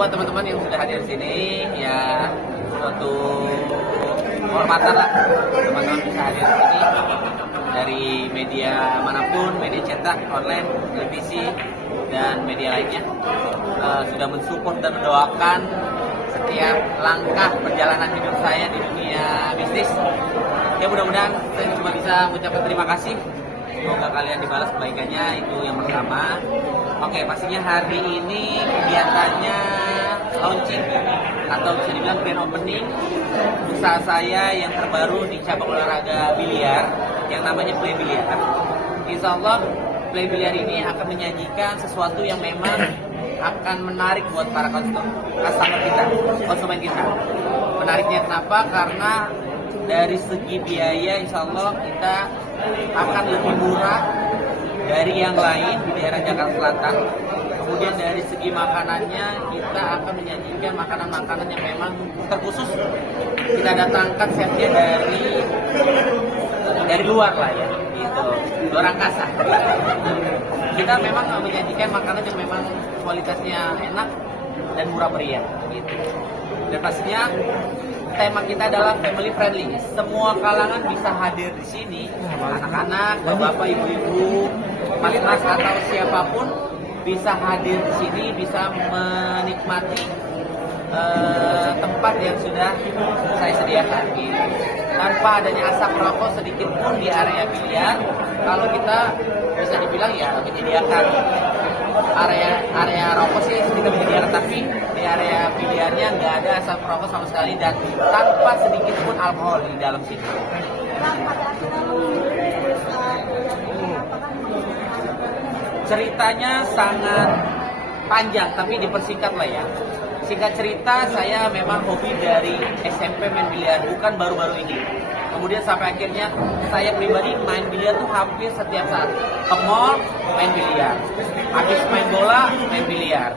buat teman-teman yang sudah hadir di sini, ya suatu kehormatan lah teman-teman bisa hadir di sini dari media manapun, media cetak, online, televisi, dan media lainnya. Sudah mensupport dan mendoakan setiap langkah perjalanan hidup saya di dunia bisnis. Ya mudah-mudahan saya cuma bisa mengucapkan terima kasih. Semoga kalian dibalas kebaikannya, itu yang pertama. Oke, pastinya hari ini kegiatannya launching atau bisa dibilang grand opening usaha saya yang terbaru di cabang olahraga biliar yang namanya Play Biliar. Insya Allah Play Biliar ini akan menyajikan sesuatu yang memang akan menarik buat para customer kita, konsumen kita. Menariknya kenapa? Karena dari segi biaya insya Allah kita akan lebih murah dari yang lain di daerah Jakarta Selatan. Kemudian dari segi makanannya kita akan menyajikan makanan-makanan yang memang terkhusus. Kita datangkan chefnya dari luar lah ya, gitu, luar angkasa. Kita memang menyajikan makanan yang memang kualitasnya enak dan murah meriah, gitu. Dan pastinya tema kita adalah family friendly. Semua kalangan bisa hadir di sini. Anak-anak, bapak, ibu-ibu, mas-mas atau siapapun bisa hadir di sini, bisa menikmati tempat yang sudah saya sediakan. Tanpa adanya asap rokok sedikit pun di area biliar. Kalau kita bisa dibilang ya menyediakan area rokok sih kita menyediakan, tapi di area biliarnya nggak ada asap rokok sama sekali dan tanpa sedikit pun alkohol di dalam situ. Ceritanya sangat panjang tapi dipersingkat lah ya. Singkat cerita, saya memang hobi dari SMP main biliar, bukan baru-baru ini. Kemudian sampai akhirnya saya pribadi main biliar tuh hampir setiap saat. Ke mall, main biliar. Habis main bola, main biliar.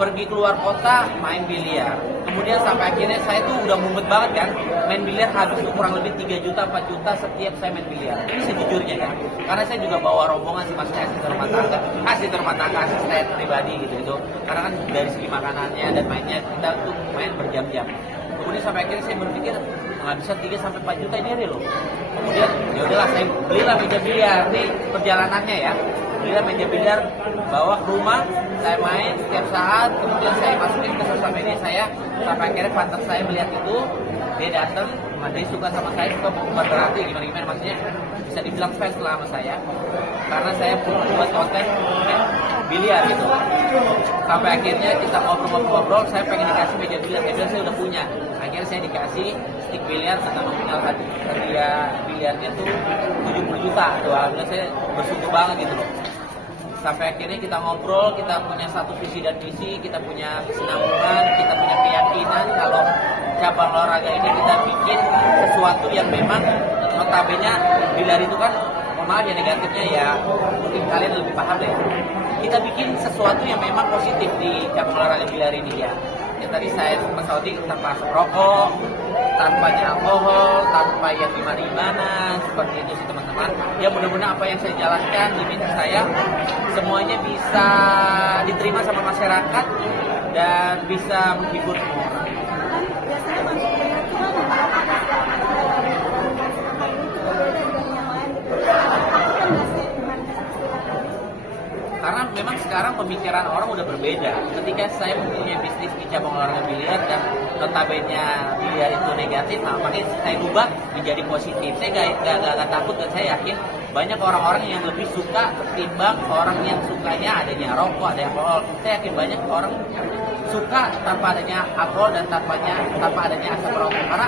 Pergi keluar kota, main biliar. Kemudian sampai akhirnya saya tuh udah mumet banget kan. Main biliar habis tuh kurang lebih 3 juta, 4 juta setiap saya main biliar. Ini sejujurnya ya. Karena saya juga bawa rombongan sih, maksudnya asisten rumah tangga, asisten pribadi gitu. Karena kan dari segi makanannya dan mainnya kita tuh main berjam-jam. Kemudian sampai akhirnya saya berpikir menghabiskan 3-4 juta ini real loh. Kemudian ya udahlah saya belilah meja biliar. Ini perjalanannya ya. Belilah meja biliar, bawa ke rumah, saya main setiap saat. Kemudian saya masukin ke sosial media saya. Sampai akhirnya partner saya melihat itu, dia datang, dia suka sama saya, suka buat berarti gimana maksudnya bisa dibilang fans lah sama saya. Karena saya buat konten biliar gitu. Sampai akhirnya kita ngobrol-ngobrol, saya pengen dikasih meja biliar, saya udah punya. Akhirnya saya dikasih stick biliar serta nominal hadiah biliarnya tuh 70 juta. Tuh, alhamdulillah saya bersyukur banget gitu loh. Sampai akhirnya kita ngobrol, kita punya satu visi dan misi, kita punya kesenangan, kita punya keyakinan kalau cabang olahraga ini kita bikin sesuatu yang memang notabene biliar itu kan, maaf ya negatifnya ya, mungkin kalian lebih paham deh. Kita bikin sesuatu yang memang positif di cabang olahraga biliar ini ya. Yang tadi saya Mas Saudi tanpa asap rokok, tanpa alkohol, tanpa yang gimana seperti itu sih teman-teman. Ya mudah-mudahan apa yang saya jalankan di bisnis saya semuanya bisa diterima sama masyarakat dan bisa menghibur semua orang. Karena memang sekarang pemikiran orang udah berbeda. Ketika saya mempunyai bisnis di cabang olahraga biliar dan notabene biliar itu negatif, makanya saya ubah menjadi positif. Saya gak takut dan saya yakin banyak orang-orang yang lebih suka ketimbang orang yang sukanya adanya rokok, adanya alkohol. Saya yakin banyak orang suka tanpa adanya alkohol dan tanpa adanya asap rokok. Karena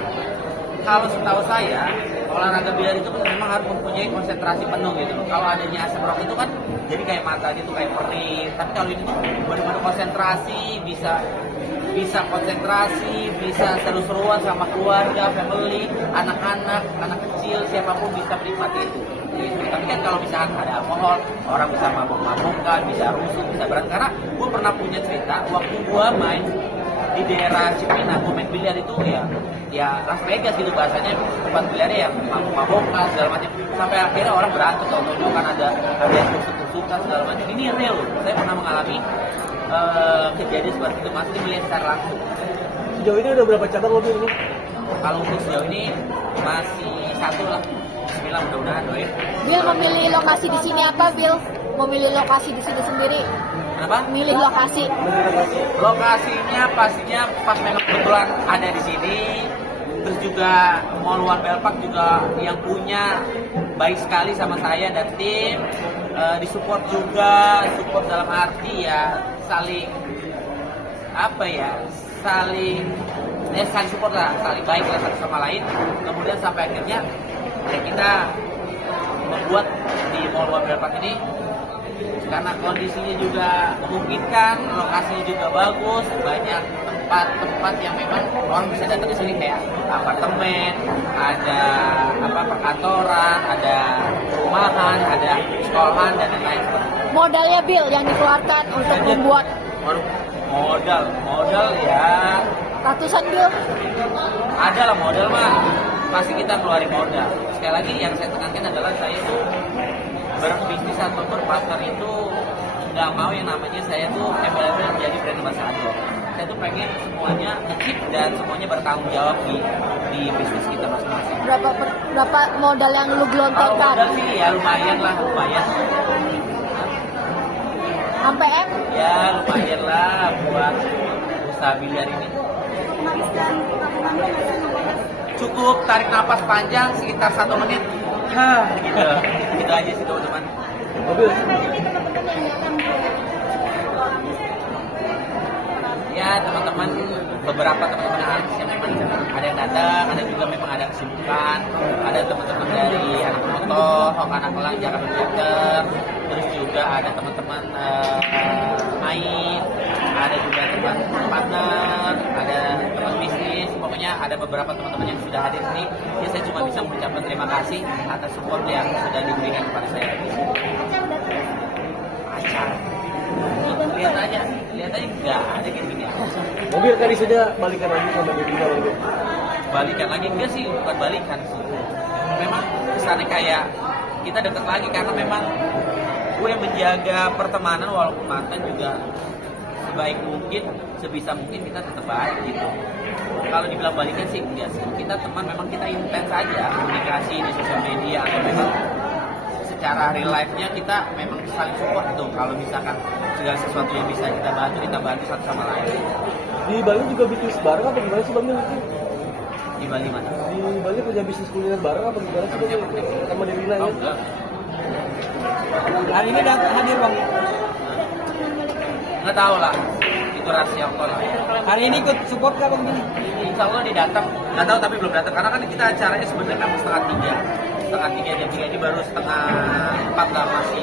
kalau setahu saya olahraga biliar itu memang harus mempunyai konsentrasi penuh gitu loh. Kalau adanya asap rokok itu kan jadi kayak matanya tuh kayak perih. Tapi kalau ini tuh benar-benar konsentrasi, bisa konsentrasi, bisa seru-seruan sama keluarga, family, anak-anak, anak kecil, siapapun bisa menikmati itu. Gitu. Tapi kan kalau misalkan ada alkohol, orang bisa mabuk-mabukan, bisa rusuh, bisa berantem. Karena gue pernah punya cerita waktu gue main di daerah Cipinang pemain biliar itu ya Las Vegas gitu bahasanya, tempat biliarnya yang mabok-mabokan segala macam, sampai akhirnya orang berantem atau tunjukkan ada yang tusuk-tusukan segala macam. Ini real, saya pernah mengalami kejadian seperti itu, masih melihat secara langsung. Sejauh ini udah berapa cabang mobil ini? Kalau untuk sejauh ini masih satu lah. Bismillah, mudah-mudahan doy. Bill memilih lokasi di sini apa, Bill? Memilih lokasi di sini sendiri. Kenapa? Milih lokasi. Lokasinya pastinya pas memang kebetulan ada di sini. Terus juga Mall One Bell Park juga yang punya baik sekali sama saya dan tim. Disupport juga, support dalam arti ya saling saling support lah, saling baik lah satu sama lain. Kemudian sampai akhirnya ya kita membuat di Mall One Bell Park ini karena kondisinya juga memungkinkan, lokasinya juga bagus, banyak tempat-tempat yang memang orang bisa datang ke sini kayak apartemen, ada perkantoran, ada perumahan, ada sekolahan dan lain-lain. Modalnya, Bill, yang dikeluarkan untuk membuat modal ya ratusan, Bill. ada lah modal mah, pasti kita keluarin modal. Sekali lagi yang saya tekankan adalah saya tuh berbisnis atau berpartner itu nggak mau yang namanya saya tuh embel-embel jadi brand ambassador. Saya tuh pengen semuanya ngecip dan semuanya bertanggung jawab di bisnis kita masing-masing. Berapa modal yang lu Kalau gelontorkan? modal sih ya lumayan. Sampai M? Ya lumayan lah buat usaha biliar ini. Cukup tarik napas panjang sekitar 1 menit. Gitu aja sih teman-teman. Mobil. Ya teman-teman, beberapa teman-teman artis yang memang ada yang datang, ada juga memang ada kesibukan, ada teman-teman dari anak motor, anak elang Jakarta Theater, terus juga ada teman-teman main, ada juga teman partner, ada teman bisnis, pokoknya ada beberapa teman-teman yang sudah hadir di sini. Ya saya cuma bisa mengucapkan terima kasih atas support yang sudah diberikan kepada saya. Acara. Lihat aja nggak ada gini-gini. Mobil tadi sudah balikan lagi sama Devina lagi. Balikan lagi enggak sih, bukan balikan sih. Memang kesannya kayak kita dekat lagi karena memang gue menjaga pertemanan walaupun mantan juga sebaik mungkin, sebisa mungkin kita tetap baik gitu. Kalau dibilang balikan sih enggak sih. Kita teman, memang kita intens aja komunikasi di sosial media atau memang secara real life-nya kita memang saling support tuh. Kalau misalkan segala sesuatu yang bisa kita bantu satu sama lain. Di Bali juga bisnis bareng apa gimana sih Bang? Di Bali mana? Di Bali punya bisnis kuliner bareng apa gimana sih Bang? Sama Devina ya? Enggak. Hari ini datang hadir Bang. Nggak tahu lah, itu rahasia Allah lah. Hari ini ikut support kah Bang? Insya Allah dia datang, nggak tahu tapi belum datang karena kan kita acaranya sebenarnya memang setengah 3 jam 3 ini baru setengah 4 lah, masih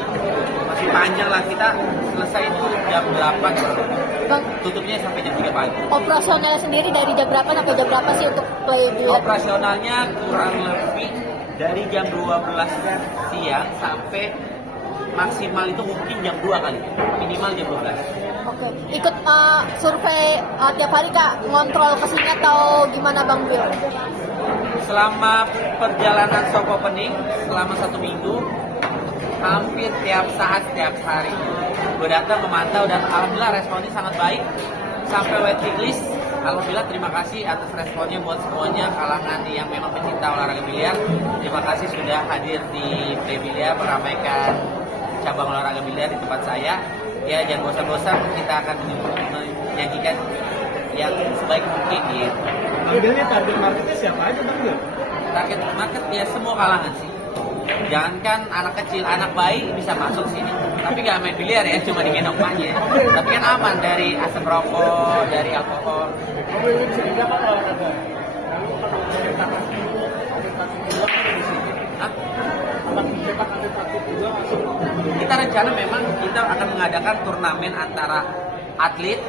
panjang lah. Kita selesai itu jam 8 Bang, tutupnya sampai jam 3 pagi. operasionalnya sendiri dari jam berapa sampai jam berapa sih untuk play biliar? Operasionalnya kurang lebih dari jam 12 siang sampai maksimal itu mungkin jam 2 kali, minimal jam 12. Oke, ikut survei tiap hari Kak, ngontrol kesini atau gimana Bang Bill? Selama perjalanan soft opening selama 1 minggu, hampir tiap saat, setiap hari gue datang memantau dan alhamdulillah responnya sangat baik. Sampai waiting list, alhamdulillah terima kasih atas responnya buat semuanya kalangan yang memang pecinta olahraga biliar. Terima kasih sudah hadir di Play Biliar meramaikan cabang olahraga biliar di tempat saya. Ya jangan bosan-bosan, kita akan menyajikan yang sebaik mungkin gitu. Modelnya target marketnya siapa aja Bang? Target market ya semua kalangan sih. Jangankan anak kecil, anak bayi bisa masuk sini. Tapi nggak main biliar ya, cuma digendong aja. Tapi kan aman dari asap rokok, dari alkohol. Hah? Kita rencana memang kita akan mengadakan turnamen antara atlet,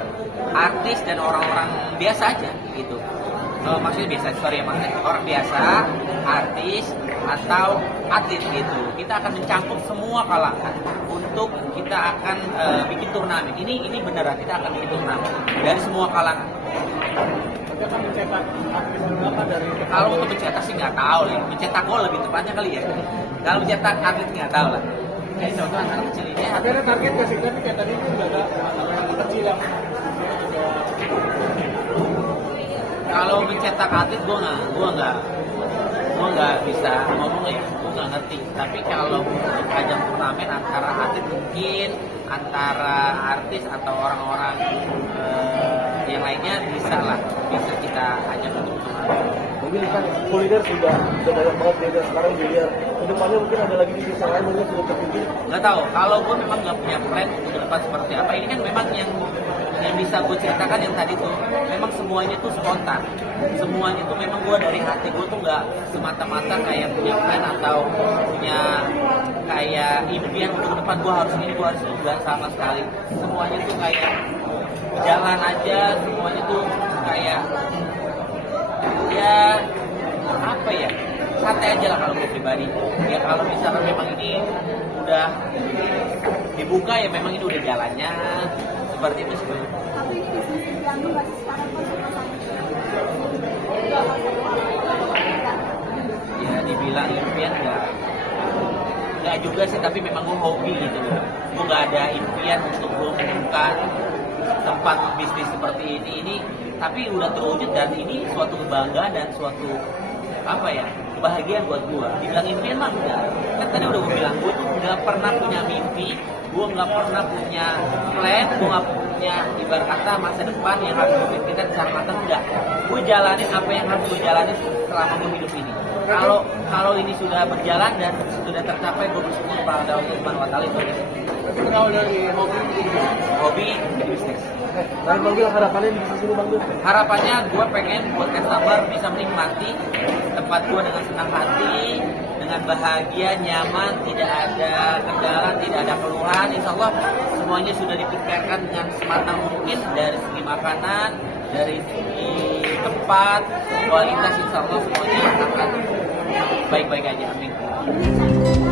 artis dan orang-orang biasa aja gitu. Maksudnya orang biasa, artis atau atlet gitu. Kita akan mencakup semua kalangan untuk kita akan bikin turnamen. Ini beneran kita akan bikin turnamen dari semua kalangan. Mereka kan mencetak artis berapa dari Kalau untuk mencetak sih nggak tahu ya. Mencetak gol lebih tepatnya kali ya. Kalau mencetak atlet nggak tahu lah. Kayak contoh anak kecil ini tapi ada target nggak sih? Tapi kayak tadi itu udah ada anak kecil yang kalau mencetak atlet gue nggak bisa ngomong ya, gue nggak ngerti. Tapi kalau untuk ajang turnamen antara atlet mungkin antara artis atau orang-orang yang lainnya bisa kita ajak untuk turnamen. mungkin kan kuliner sudah banyak banget beda sekarang biliar. Kedepannya mungkin ada lagi di desa lain mungkin sudah terpikir. Nggak tahu, kalau gue memang nggak punya plan untuk ke depan seperti apa. Ini kan memang yang bisa gue ceritakan yang tadi tuh memang semuanya tuh spontan, semuanya tuh memang gue dari hati gue tuh nggak semata-mata kayak punya plan atau punya kayak impian untuk ke depan gue harus ini gue harus itu, nggak sama sekali. Semuanya tuh kayak jalan aja, semuanya tuh kayak ya apa ya, santai aja lah kalau gue pribadi. Ya kalau misalnya memang ini udah dibuka ya memang ini udah jalannya seperti itu sebenarnya. Tapi ini bisnis diganggu nggak sih sekarang Ya dibilang impian nggak juga sih, tapi memang gue hobi gitu. Gue nggak ada impian untuk gue menemukan tempat bisnis seperti ini tapi udah terwujud dan ini suatu kebanggaan dan suatu apa ya, kebahagiaan buat gue. Dibilang impian mah enggak, kan tadi udah gue bilang gue tuh nggak pernah punya mimpi, gue nggak pernah punya plan, gue nggak punya ibarat kata masa depan yang harus gue pikirkan secara matang, enggak. Gue jalanin apa yang harus gue jalanin selama gue hidup ini. Kalau ini sudah berjalan dan sudah tercapai, gue bersyukur kepada Allah Subhanahu wa Ta'ala. Itu aja. Berawal dari Hobi ke bisnis. Nah, Bang Gil, harapannya di bisnis ini Bang Gil? Harapannya gue pengen buat customer bisa menikmati tempat gue dengan senang hati, dengan bahagia, nyaman, tidak ada kendala, tidak ada keluhan. Insya Allah semuanya sudah dipikirkan dengan sematang mungkin dari segi makanan, dari segi tempat, kualitas. Insya Allah semuanya akan baik-baik aja. Amin.